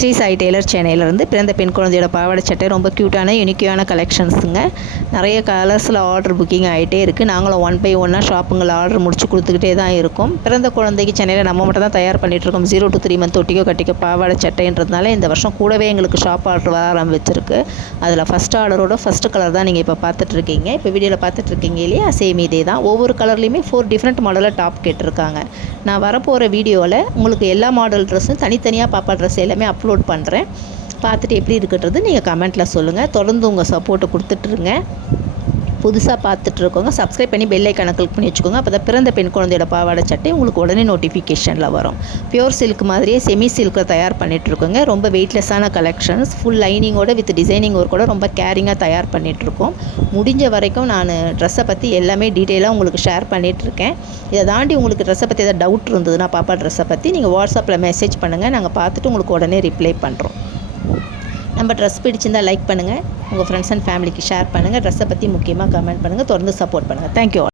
Sri Sai Taylor சென்னையிலேருந்து பிறந்த பெண் குழந்தையோட பாவாடை சட்டை ரொம்ப க்யூட்டான யூனிக்கியான கலெக்ஷன்ஸுங்க நிறைய கலர்ஸில் ஆர்டர் புக்கிங் ஆகிட்டே இருக்குது நாங்களும் ஒன் பை ஒன்னாக ஷாப்புங்களை ஆர்டர் முடிச்சு கொடுத்துக்கிட்டே தான் இருக்கோம். பிறந்த குழந்தைக்கு சென்னையில் நம்ம மட்டும் தான் தயார் பண்ணிகிட்ருக்கோம் ஜீரோ டு த்ரீ மந்த் ஒட்டிக்கோ கட்டிக்க பாவாடை சட்டைன்றதுனால இந்த வருஷம் கூடவே எங்களுக்கு ஷாப் ஆர்டர் வர ஆரம்பிச்சிருக்கு. அதில் ஃபஸ்ட் ஆர்டரோட ஃபஸ்ட்டு கலர் தான் நீங்கள் இப்போ பார்த்துட்ருக்கீங்க இப்போ வீடியோவில் பார்த்துட்ருக்கீங்க இல்லையா? சேம் இதே தான். ஒவ்வொரு கலர்லேயுமே ஃபோர் டிஃப்ரெண்ட் மாடலில் டாப் கேட்டிருக்காங்க. நான் வரப்போகிற வீடியோவில் உங்களுக்கு எல்லா மாடல் ட்ரெஸ்ஸும் தனித்தனியாக பாப்பா ட்ரெஸ் எல்லாமே அப்லோட் பண்ணுறேன் பார்த்துட்டு எப்படி இருக்குன்றது நீங்கள் கமெண்ட்டில் சொல்லுங்கள் தொடர்ந்து உங்கள் சப்போர்ட்டை கொடுத்துட்ருங்க புதுசாக பார்த்துட்டு இருக்கவங்க சப்ஸ்கிரைப் பண்ணி பெல் கணக்கு கிளிக் பண்ணி வச்சுக்கோங்க. அப்போ தான் பிறந்த பெண் குழந்தையோட பாவாடை சட்டை உங்களுக்கு உடனே நோட்டிஃபிகேஷனில் வரும். பியூர் சில்க் மாதிரியே செமி சில்கில் தயார் பண்ணிகிட்ருக்கோங்க ரொம்ப வெயிட்லெஸ்ஸான கலெக்ஷன்ஸ் ஃபுல் லைனிங்கோட வித் டிசைனிங் ஒர்க்கோட ரொம்ப கேரிங்காக தயார் பண்ணிகிட்ருக்கோம் முடிஞ்ச வரைக்கும் நான் ட்ரெஸ்ஸை பற்றி எல்லாமே டீட்டெயிலாக உங்களுக்கு ஷேர் பண்ணிகிட்ருக்கேன் இதை தாண்டி உங்களுக்கு ட்ரெஸ்ஸை பற்றி ஏதாவது டவுட் இருந்ததுன்னா பாப்பா ட்ரெஸ்ஸை பற்றி நீங்கள் வாட்ஸ்அப்பில் மெசேஜ் பண்ணுங்கள் நாங்கள் பார்த்துட்டு உங்களுக்கு உடனே ரிப்ளை பண்ணுறோம் நம்ம ட்ரெஸ் பிடிச்சிருந்தால் லைக் பண்ணுங்கள் உங்கள் ஃப்ரெண்ட்ஸ் அண்ட் ஃபேமிலிக்கு ஷேர் பண்ணுங்கள் ட்ரெஸ்ஸை பற்றி முக்கியமாக கமெண்ட் பண்ணுங்கள் தொடர்ந்து சப்போர்ட் பண்ணுங்கள் தேங்க்யூ